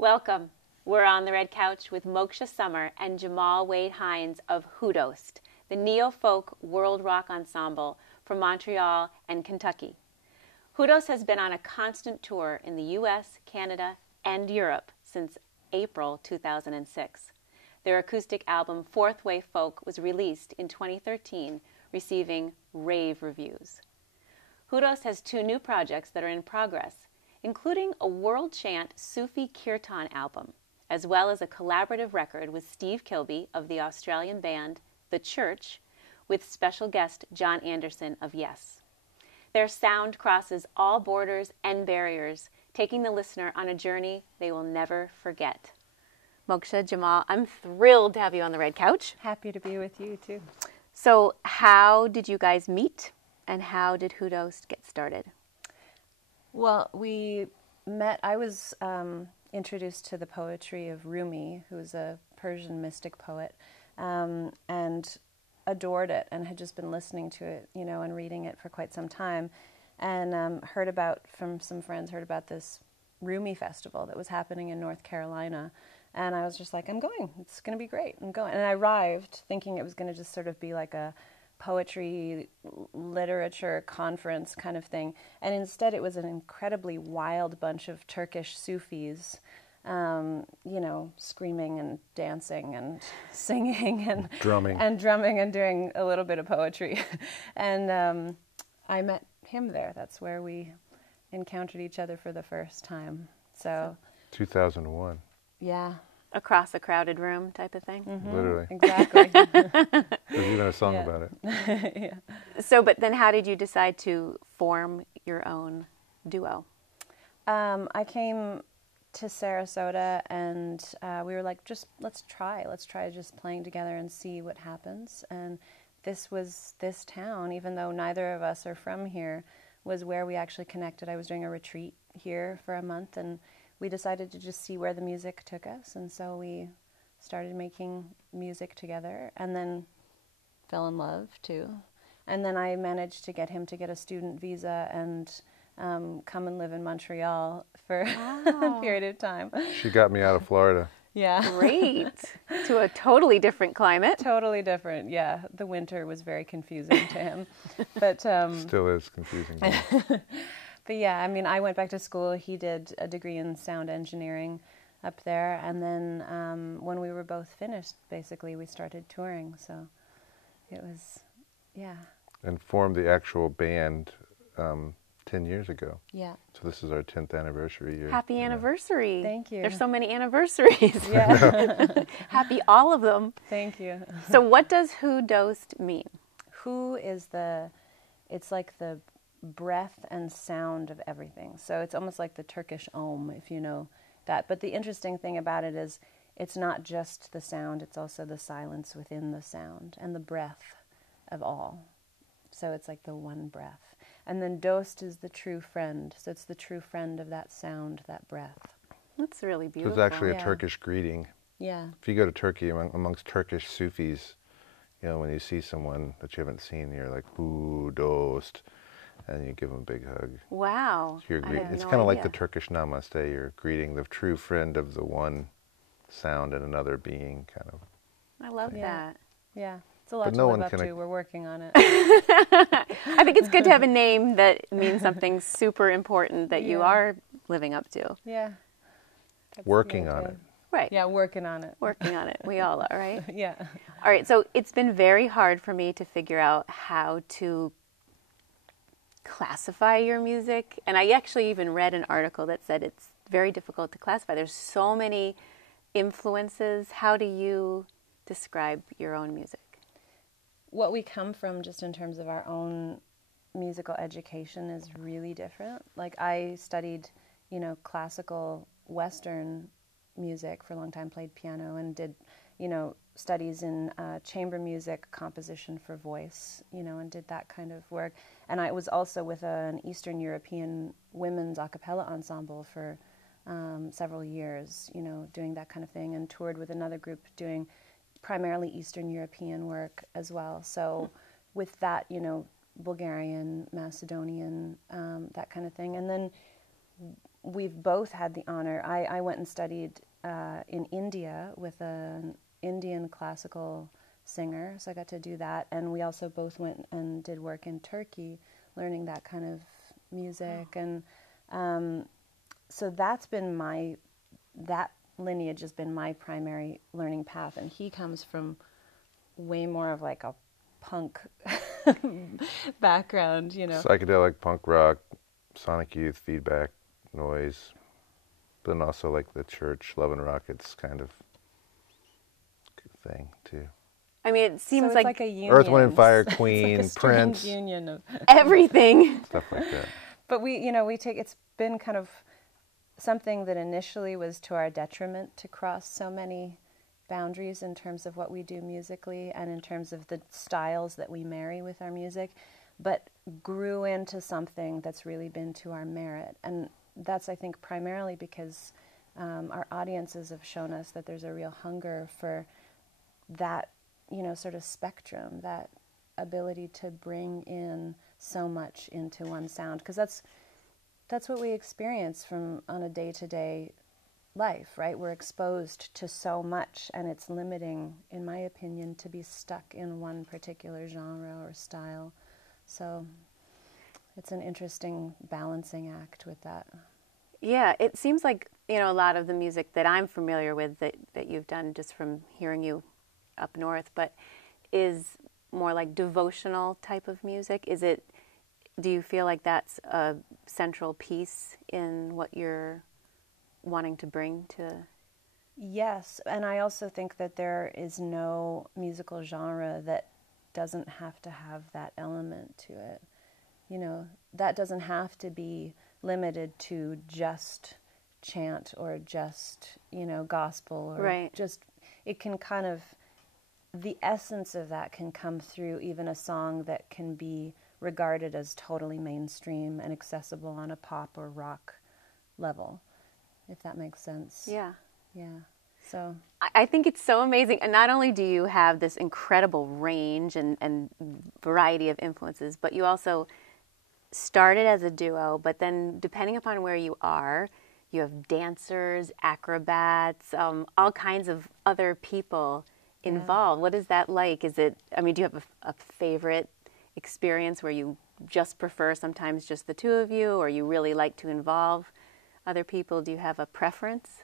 Welcome. We're on the red couch with Moksha Sommer and Jemal Hines of HuDost, the neo-folk world rock ensemble from Montreal and Kentucky. HuDost has been on a constant tour in the U.S., Canada, and Europe since April 2006. Their acoustic album, Fourth Wave Folk, was released in 2013, receiving rave reviews. HuDost has 2 new projects that are in progress, including a World Chant Sufi Kirtan album, as well as a collaborative record with Steve Kilbey of the Australian band The Church, with special guest Jon Anderson of YES. Their sound crosses all borders and barriers, taking the listener on a journey they will never forget. Moksha, Jemal, I'm thrilled to have you on the red couch. Happy to be with you, too. So how did you guys meet, and how did HuDost get started? Well, we met, I was introduced to the poetry of Rumi, who's a Persian mystic poet, and adored it and had just been listening to it, and reading it for quite some time, and heard about this Rumi festival that was happening in North Carolina. And I was just like, I'm going. It's going to be great. I'm going. And I arrived thinking it was going to just sort of be like a poetry, literature conference kind of thing. And instead it was an incredibly wild bunch of Turkish Sufis, screaming and dancing and singing and drumming and doing a little bit of poetry. And I met him there. That's where we encountered each other for the first time. So 2001. Yeah. Across a crowded room type of thing? Mm-hmm. Literally. Exactly. There's even a song about it. Yeah. So, but then how did you decide to form your own duo? I came to Sarasota and we were like, let's try just playing together and see what happens. And this town, even though neither of us are from here, was where we actually connected. I was doing a retreat here for a month, and we decided to just see where the music took us, and so we started making music together, and then fell in love too. And then I managed to get him to get a student visa and come and live in Montreal for a period of time. She got me out of Florida. Yeah. Great. To a totally different climate. Totally different, yeah. The winter was very confusing to him. But still is confusing to me. But yeah, I mean, I went back to school. He did a degree in sound engineering up there. And then when we were both finished, basically, we started touring. So it was, yeah. And formed the actual band 10 years ago. Yeah. So this is our 10th anniversary year. Happy anniversary. Thank you. There's so many anniversaries. Yeah. Happy all of them. Thank you. So what does HuDost mean? Hu is it's like the breath and sound of everything. So it's almost like the Turkish Om, if you know that. But the interesting thing about it is it's not just the sound, it's also the silence within the sound and the breath of all. So it's like the one breath. And then Dost is the true friend. So it's the true friend of that sound, that breath. That's really So beautiful. it's actually a Turkish greeting. Yeah. If you go to Turkey, amongst Turkish Sufis, when you see someone that you haven't seen, you're like, HuDost. And you give them a big hug. Wow. It's kind of like the Turkish namaste. You're greeting the true friend of the one sound and another being, kind of. I love that. Yeah. It's a lot to live up to. We're working on it. I think it's good to have a name that means something super important that you are living up to. Yeah. That's working on it. Right. Yeah, working on it. Working on it. We all are, right? Yeah. All right. So it's been very hard for me to figure out how to classify your music, and I actually even read an article that said it's very difficult to classify. There's so many influences. How do you describe your own music? What we come from, just in terms of our own musical education, is really different. Like, I studied, classical Western music for a long time, played piano, and did, studies in chamber music, composition for voice, and did that kind of work. And I was also with an Eastern European women's a cappella ensemble for several years, doing that kind of thing, and toured with another group doing primarily Eastern European work as well. So with that, Bulgarian, Macedonian, that kind of thing. And then we've both had the honor. I went and studied in India with an Indian classical singer, so I got to do that. And we also both went and did work in Turkey, learning that kind of music. And so that lineage has been my primary learning path. And he comes from way more of like a punk background, Psychedelic, punk rock, sonic youth, feedback, noise, but then also like the church, Love and Rockets kind of thing too. I mean, it seems so it's like a union. Earth, Wind and Fire, Queen, it's like a Prince, union of everything. Stuff like that. But it's been kind of something that initially was to our detriment to cross so many boundaries in terms of what we do musically and in terms of the styles that we marry with our music, but grew into something that's really been to our merit. And that's, I think, primarily because our audiences have shown us that there's a real hunger for that, sort of spectrum, that ability to bring in so much into one sound. Because that's what we experience on a day-to-day life, right? We're exposed to so much, and it's limiting, in my opinion, to be stuck in one particular genre or style. So it's an interesting balancing act with that. Yeah, it seems like, a lot of the music that I'm familiar with that you've done just from hearing you up north, but is more like devotional type of music. Do you feel like that's a central piece in what you're wanting to bring to? Yes, and I also think that there is no musical genre that doesn't have to have that element to it. That doesn't have to be limited to just chant or just, gospel or right. Just, it can kind of, the essence of that can come through even a song that can be regarded as totally mainstream and accessible on a pop or rock level, if that makes sense. Yeah. Yeah. So I think it's so amazing. And not only do you have this incredible range and variety of influences, but you also started as a duo, but then depending upon where you are, you have dancers, acrobats, all kinds of other people involved. Yeah. What is that like? Do you have a favorite experience where you just prefer sometimes just the two of you, or you really like to involve other people? Do you have a preference?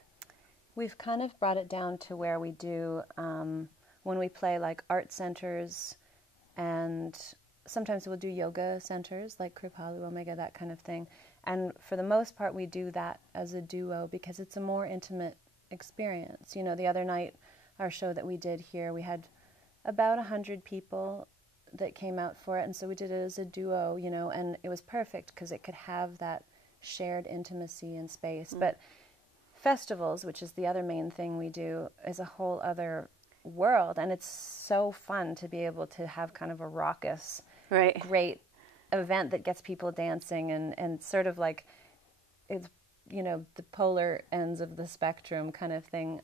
We've kind of brought it down to where we do, when we play like art centers, and sometimes we'll do yoga centers like Kripalu, Omega, that kind of thing. And for the most part, we do that as a duo because it's a more intimate experience. The other night, our show that we did here, we had about 100 people that came out for it, and so we did it as a duo, and it was perfect because it could have that shared intimacy in space. Mm. But festivals, which is the other main thing we do, is a whole other world, and it's so fun to be able to have kind of a raucous, right, great event that gets people dancing and sort of like, it's, the polar ends of the spectrum kind of thing.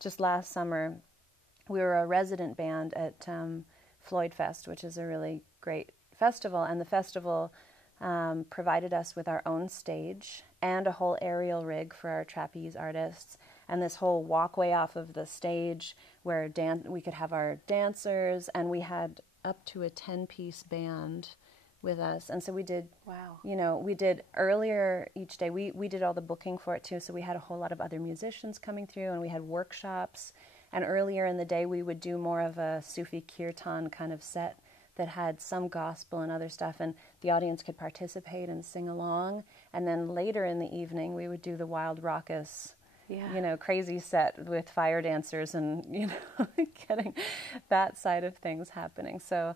Just last summer, we were a resident band at Floyd Fest, which is a really great festival, and the festival provided us with our own stage and a whole aerial rig for our trapeze artists, and this whole walkway off of the stage where we could have our dancers, and we had up to a 10-piece band with us. And so we did, wow, we did earlier each day, we did all the booking for it too, so we had a whole lot of other musicians coming through, and we had workshops. And earlier in the day, we would do more of a Sufi Kirtan kind of set that had some gospel and other stuff, and the audience could participate and sing along. And then later in the evening, we would do the wild, raucous, crazy set with fire dancers and, getting that side of things happening. So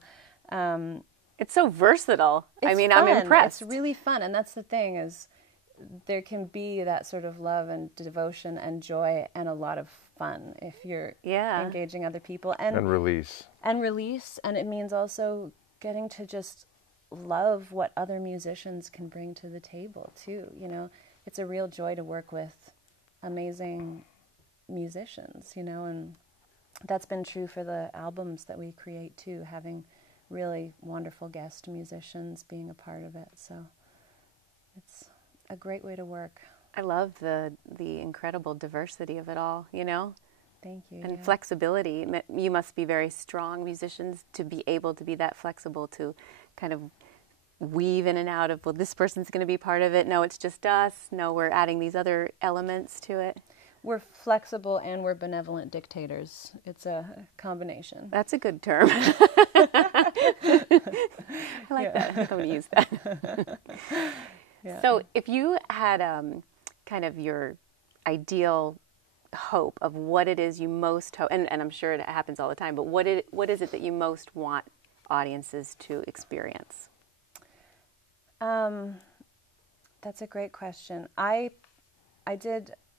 it's so versatile. Fun. I'm impressed. It's really fun, and that's the thing is there can be that sort of love and devotion and joy and a lot of fun if you're engaging other people and release, and it means also getting to just love what other musicians can bring to the table too. It's a real joy to work with amazing musicians, and that's been true for the albums that we create too, having really wonderful guest musicians being a part of it. So a great way to work. I love the incredible diversity of it all, you know? Thank you. And yeah. flexibility. You must be very strong musicians to be able to be that flexible, to kind of weave in and out of, well, this person's going to be part of it. No, it's just us. No, we're adding these other elements to it. We're flexible and we're benevolent dictators. It's a combination. That's a good term. I like that. I think I'm going to use that. Yeah. So if you had kind of your ideal hope of what it is you most hope, and I'm sure it happens all the time, but what is it that you most want audiences to experience? That's a great question.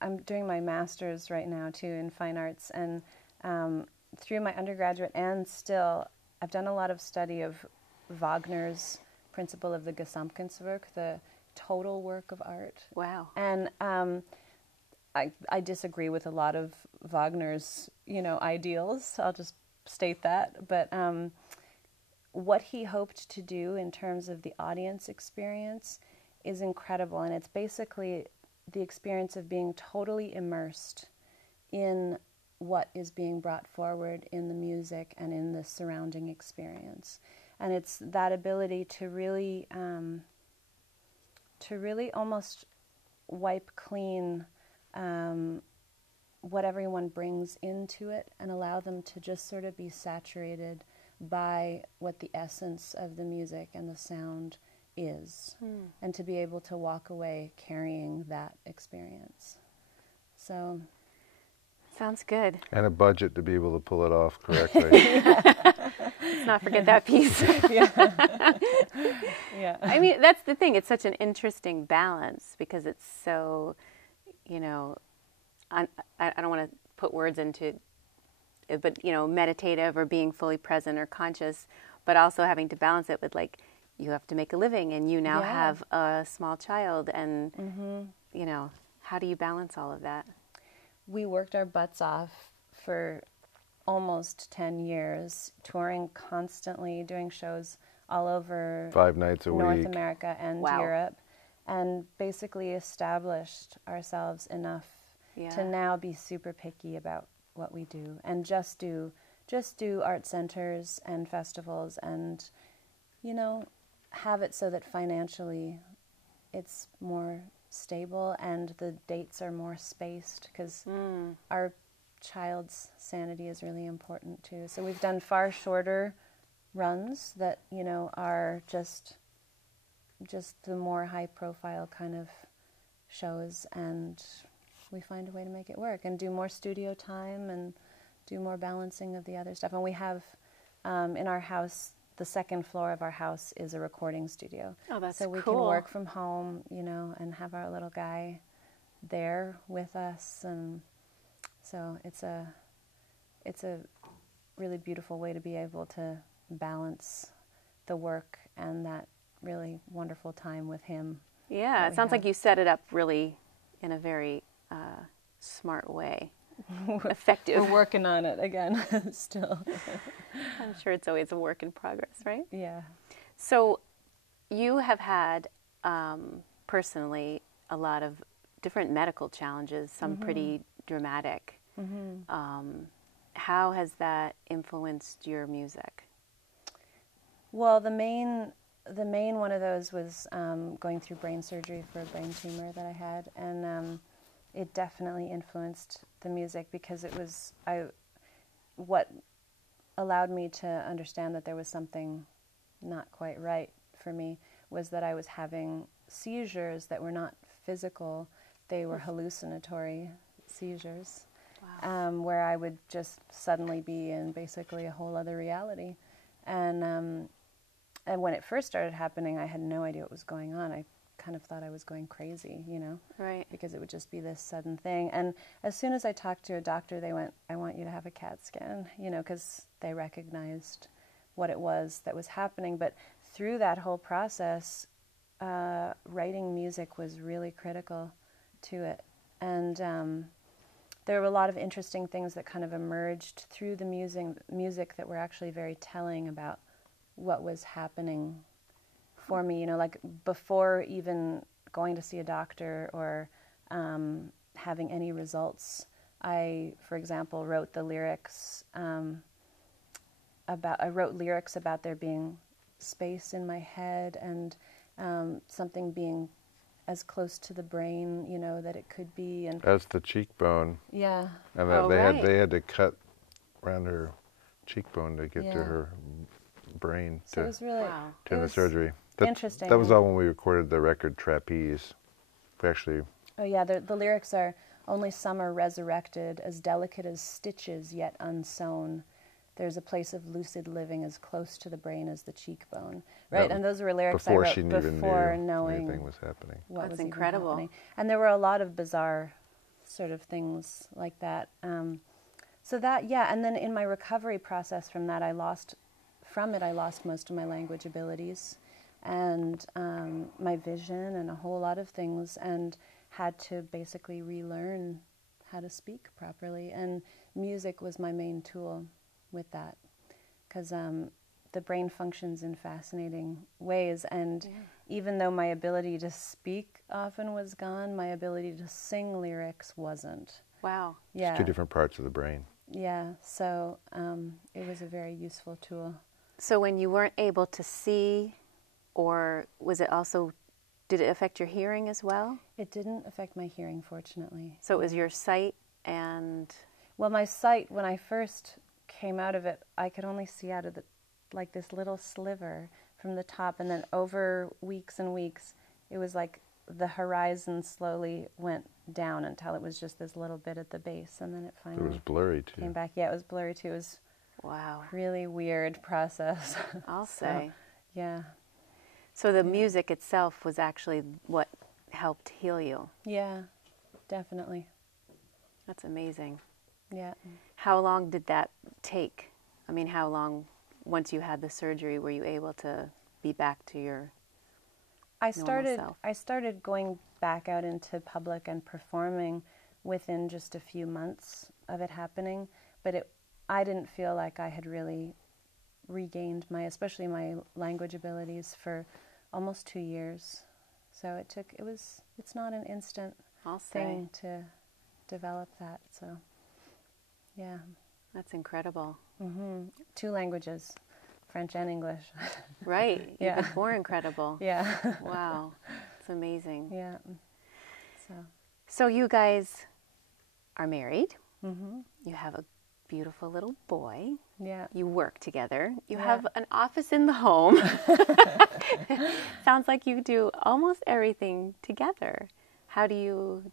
I'm doing my master's right now too in fine arts, and through my undergraduate and still, I've done a lot of study of Wagner's principle of the Gesamtkunstwerk, the total work of art. Wow. And I disagree with a lot of Wagner's, ideals. I'll just state that. But what he hoped to do in terms of the audience experience is incredible. And it's basically the experience of being totally immersed in what is being brought forward in the music and in the surrounding experience. And it's that ability to really almost wipe clean what everyone brings into it and allow them to just sort of be saturated by what the essence of the music and the sound is, and to be able to walk away carrying that experience. So, sounds good. And a budget to be able to pull it off correctly. Let's not forget that piece. Yeah. I mean, that's the thing. It's such an interesting balance because it's so, I don't want to put words into it, but, meditative or being fully present or conscious, but also having to balance it with, like, you have to make a living and you now have a small child and, how do you balance all of that? We worked our butts off for almost 10 years, touring constantly, doing shows all over 5 nights a North week. America and Wow. Europe, and basically established ourselves enough to now be super picky about what we do and just do art centers and festivals and, have it so that financially it's more stable and the dates are more spaced because our child's sanity is really important too. So we've done far shorter runs that, are just the more high profile kind of shows, and we find a way to make it work and do more studio time and do more balancing of the other stuff. And we have in our house, the second floor of our house is a recording studio. Oh, that's so we cool. can work from home, and have our little guy there with us. And so it's a really beautiful way to be able to balance the work and that really wonderful time with him. Yeah, it sounds like you set it up really in a very smart way. Effective. We're working on it again, still. I'm sure it's always a work in progress, right? Yeah. So you have had, personally, a lot of different medical challenges, some pretty dramatic. How has that influenced your music? Well, the main one of those was going through brain surgery for a brain tumor that I had, and it definitely influenced the music because it was what allowed me to understand that there was something not quite right for me was that I was having seizures that were not physical; they were hallucinatory seizures. Wow. Where I would just suddenly be in basically a whole other reality. And when it first started happening, I had no idea what was going on. I kind of thought I was going crazy, Right. because it would just be this sudden thing. And as soon as I talked to a doctor, they went, I want you to have a CAT scan, because they recognized what it was that was happening. But through that whole process, writing music was really critical to it. And there were a lot of interesting things that kind of emerged through the music that were actually very telling about what was happening for me, like before even going to see a doctor or having any results. I, for example, wrote the lyrics about there being space in my head and something being as close to the brain, you know, that it could be. And as the cheekbone. Yeah. And they had to cut around her cheekbone to get to her brain So it was really to the surgery. Interesting. That was all when we recorded the record Trapeze. We actually. Oh yeah, the lyrics are only Sommer resurrected, as delicate as stitches yet unsewn. There's a place of lucid living as close to the brain as the cheekbone. Right, and those were lyrics I wrote before knowing anything was happening. That's incredible. Happening. And there were a lot of bizarre sort of things like that. So that, and then in my recovery process from that, I lost most of my language abilities and my vision and a whole lot of things, and had to basically relearn how to speak properly. And music was my main tool with that, because the brain functions in fascinating ways, and even though my ability to speak often was gone, my ability to sing lyrics wasn't. Wow. Yeah. It's two different parts of the brain. Yeah, so it was a very useful tool. So when you weren't able to see, or was it also, did it affect your hearing as well? It didn't affect my hearing, fortunately. So it was your sight and... Well, my sight, when I first came out of it, I could only see out of like this little sliver from the top, and then over weeks and weeks, it was like the horizon slowly went down until it was just this little bit at the base, and then it finally It was blurry too. came back. Yeah, it was blurry too. It was really weird process. I'll say. Yeah. So the music itself was actually what helped heal you. Yeah, definitely. That's amazing. Yeah. How long did that take? I mean, how long, once you had the surgery, were you able to be back to your normal self? I started going back out into public and performing within just a few months of it happening, but I didn't feel like I had really regained especially my language abilities for almost 2 years. So it's not an instant thing to develop that, so yeah. That's incredible. Mm-hmm. 2 languages, French and English. Right. Yeah. Even more incredible. Yeah. Wow. It's amazing. Yeah. So you guys are married. Mm-hmm. You have a beautiful little boy. Yeah. You work together. You have an office in the home. Sounds like you do almost everything together. How do you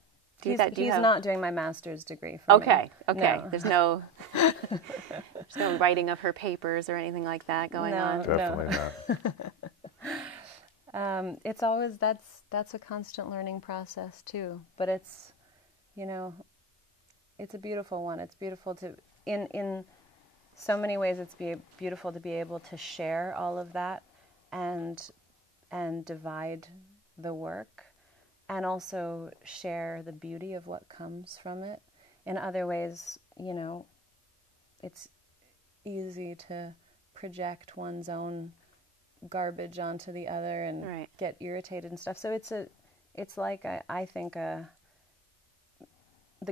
do that? He's not doing my master's degree for me. Okay. No. There's no writing of her papers or anything like that going on. Definitely not. It's always, that's a constant learning process too. But it's, it's a beautiful one. It's beautiful to, in so many ways, it's beautiful to be able to share all of that and divide the work, and also share the beauty of what comes from it. In other ways, it's easy to project one's own garbage onto the other and get irritated and stuff. So it's like I think the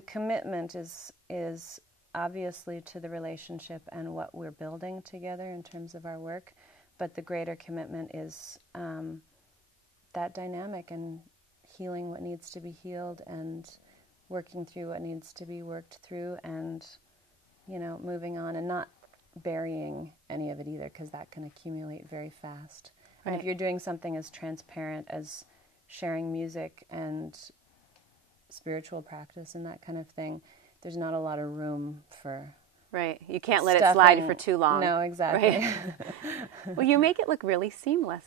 commitment is obviously to the relationship and what we're building together in terms of our work, but the greater commitment is that dynamic and healing what needs to be healed and working through what needs to be worked through, and moving on and not burying any of it either, because that can accumulate very fast. Right. And if you're doing something as transparent as sharing music and spiritual practice and that kind of thing, there's not a lot of room for Right. You can't let it slide for too long. No, exactly. Right? Well, you make it look really seamless.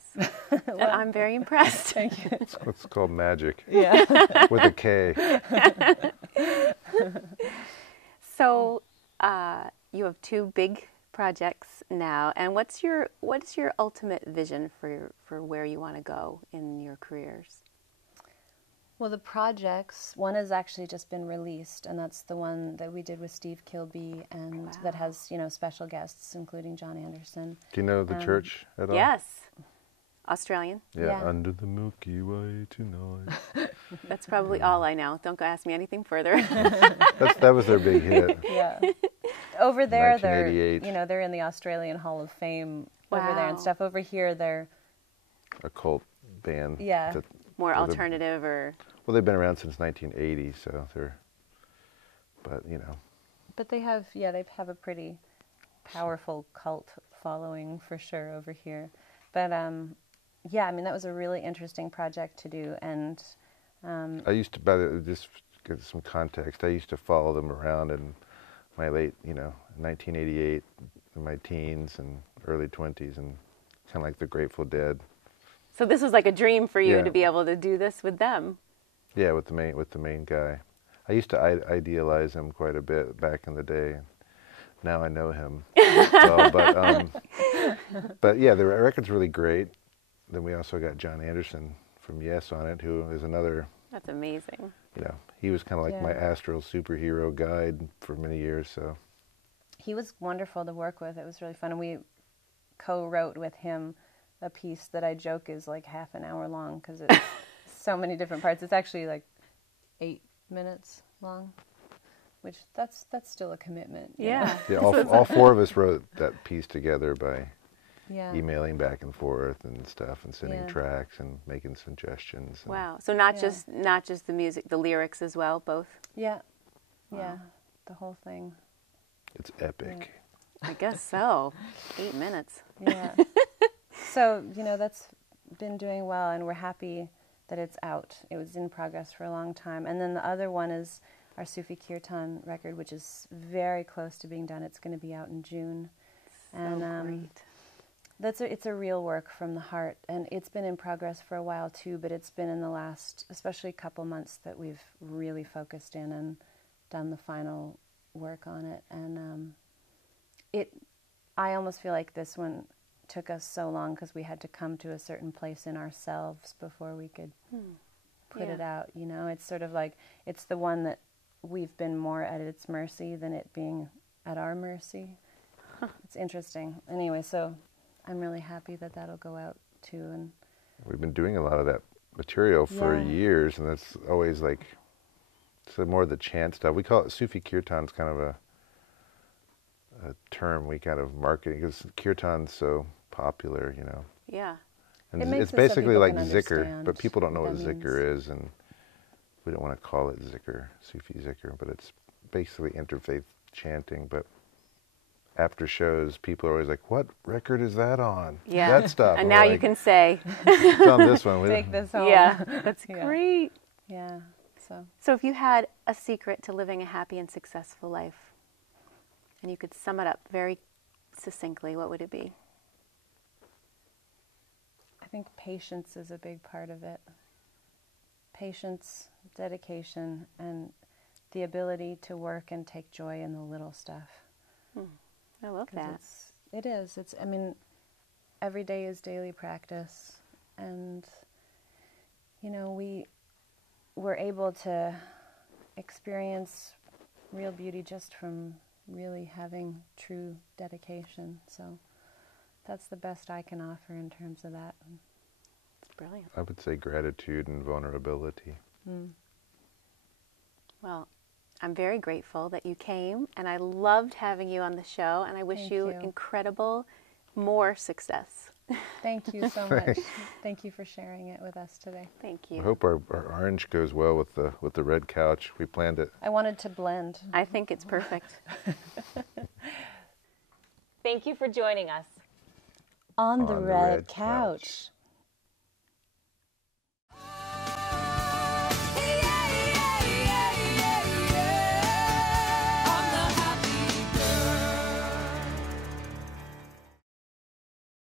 And I'm very impressed. Thank you. It's called magic. Yeah. With a K. So you have 2 big projects now, and what's your ultimate vision for where you want to go in your careers? Well, the projects, one has actually just been released, and that's the one that we did with Steve Kilbey, and that has, special guests, including Jon Anderson. Do you know the church at all? Yes. Australian? Yeah, Under the Milky Way tonight. That's probably all I know. Don't go ask me anything further. That was their big hit. Yeah. Over there, they're 1988. they're in the Australian Hall of Fame over there and Wow. stuff. Over here, they're A cult band. Yeah. More alternative or... Well, they've been around since 1980, so but But they have a pretty powerful cult following for sure over here. But I mean, that was a really interesting project to do, and I used to, just to get some context, I used to follow them around in my late, 1988, in my teens and early 20s, and kind of like the Grateful Dead. So this was like a dream for you Yeah. to be able to do this with them. Yeah, with the main guy. I used to idealize him quite a bit back in the day. Now I know him. But yeah, the record's really great. Then we also got Jon Anderson from YES on it, who is another. That's amazing. He was kind of like my astral superhero guide for many years. So he was wonderful to work with. It was really fun, and we co-wrote with him a piece that I joke is like half an hour long because it's so many different parts. It's actually like 8 minutes long, which that's still a commitment. Yeah. yeah, all four of us wrote that piece together by Yeah. emailing back and forth and stuff, and sending Yeah. tracks and making suggestions. And Wow. So not just the music, the lyrics as well, both? Yeah. Wow. Yeah. The whole thing. It's epic. I guess so. 8 minutes. Yeah. So, that's been doing well, and we're happy that it's out. It was in progress for a long time. And then the other one is our Sufi Kirtan record, which is very close to being done. It's going to be out in June. And Great. it's a real work from the heart, and it's been in progress for a while too, but it's been in the last, especially couple months, that we've really focused in and done the final work on it. And I almost feel like this one took us so long because we had to come to a certain place in ourselves before we could put it out. It's sort of like it's the one that we've been more at its mercy than it being at our mercy. It's interesting. Anyway, so I'm really happy that that'll go out too. And We've been doing a lot of that material for years, and that's always like, so more of the chant stuff. We call it Sufi Kirtan. It's kind of a term we kind of market because Kirtan's so popular, Yeah. And It makes it's it so basically people like can zikr, understand but people don't know what what that zikr is, and we don't want to call it zikr, Sufi zikr, but it's basically interfaith chanting. But after shows, people are always like, "What record is that on?" Yeah. That stuff. And we're now you like, can say. It's on this one. take this home. Yeah. That's Yeah. great. Yeah. So if you had a secret to living a happy and successful life, and you could sum it up very succinctly, what would it be? I think patience is a big part of it. Patience, dedication, and the ability to work and take joy in the little stuff. I love that. It is. I mean, every day is daily practice, and we're able to experience real beauty just from really having true dedication. So that's the best I can offer in terms of that. It's brilliant. I would say gratitude and vulnerability. Well, I'm very grateful that you came, and I loved having you on the show, and I wish Thank you you. incredible more success. Thank you so much. Thank you for sharing it with us today. Thank I you. hope our orange goes well with the red couch. We planned it. I wanted to blend. I think it's perfect. Thank you for joining us. On the On the red red couch. couch.